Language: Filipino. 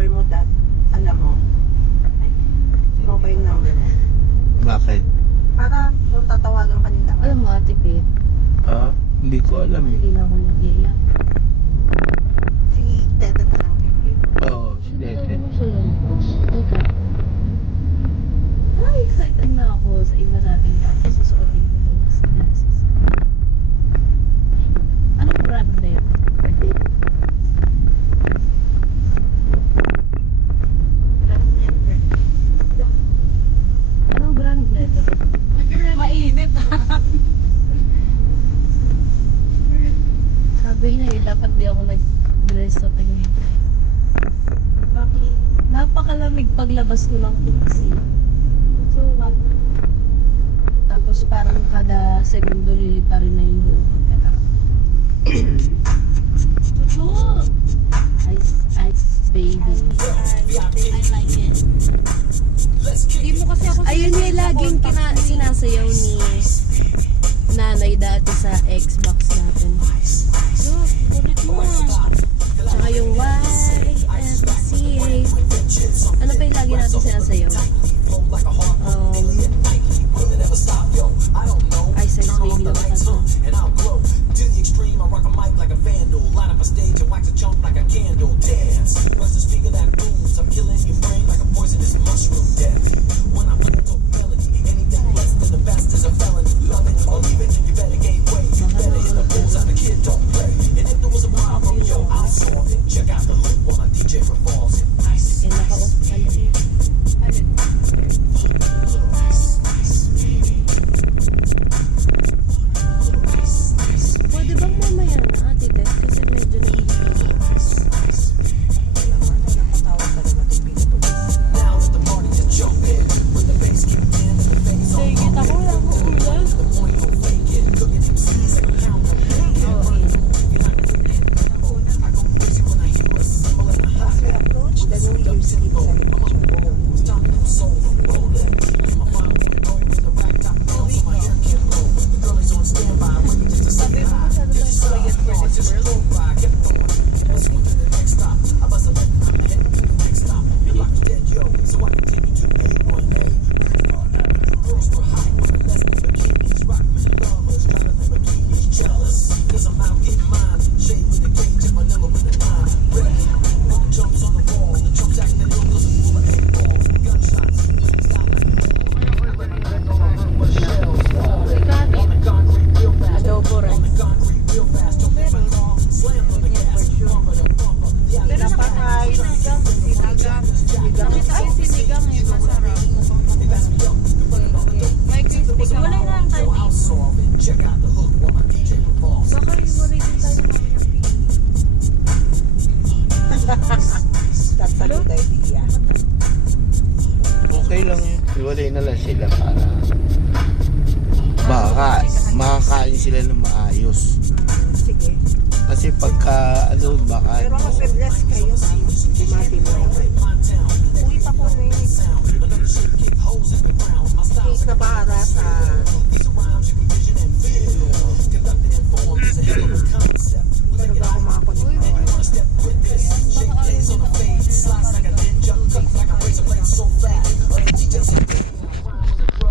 number mo, Dad. Alam mo. Okay yung number mo. Bakit? Para kung tatawagan ka nila. Alam mo, Ate Pet, Ah, hindi ko alam eh. hindi na ako nag-iyak. Si Tete tanongin ko. Oo, si Dete. Teka. Ay, excited na ako sa iba natin. Tapos susuotin ko itong glasses. Anong brand na yun? Anong brand na ito? Mainit. Sabi niya eh, dapat di ako nag-dress sa tingin. Bakit? Napakalamig paglabas ko ng tuxi. So, tapos parang kada segundo lilipa rin na yung buong pagkata. Oh! Ice baby. I like it. Hindi mo kasi ako Ayun yung laging sinasayaw ni nanay dati sa Xbox natin. Ulit mo. Tsaka yung YMCA. Ano pa yung lagi natin sinasayaw? Ice Ice Baby na kanta. Naka-off pala eh. Pwede bang mamaya na, Ate Beth? Kasi medyo nahihilo. Sige, kita ko lang ko ulan. Approach the New Year's Eve celebration. Sabi mo masyado lang quiet for this world. Adobo rice. Pero nakakain sinigang. Nakita ko yung sinigang eh, masarap. May crispy ka. Wala na ang tayo. Baka iwalay din tayo That's a good idea. Okay lang yun. Iwalay na lang sila para makakain sila ng maayos. Sige. Kasi pagka ano baka Pero mag-bless kayo, ha?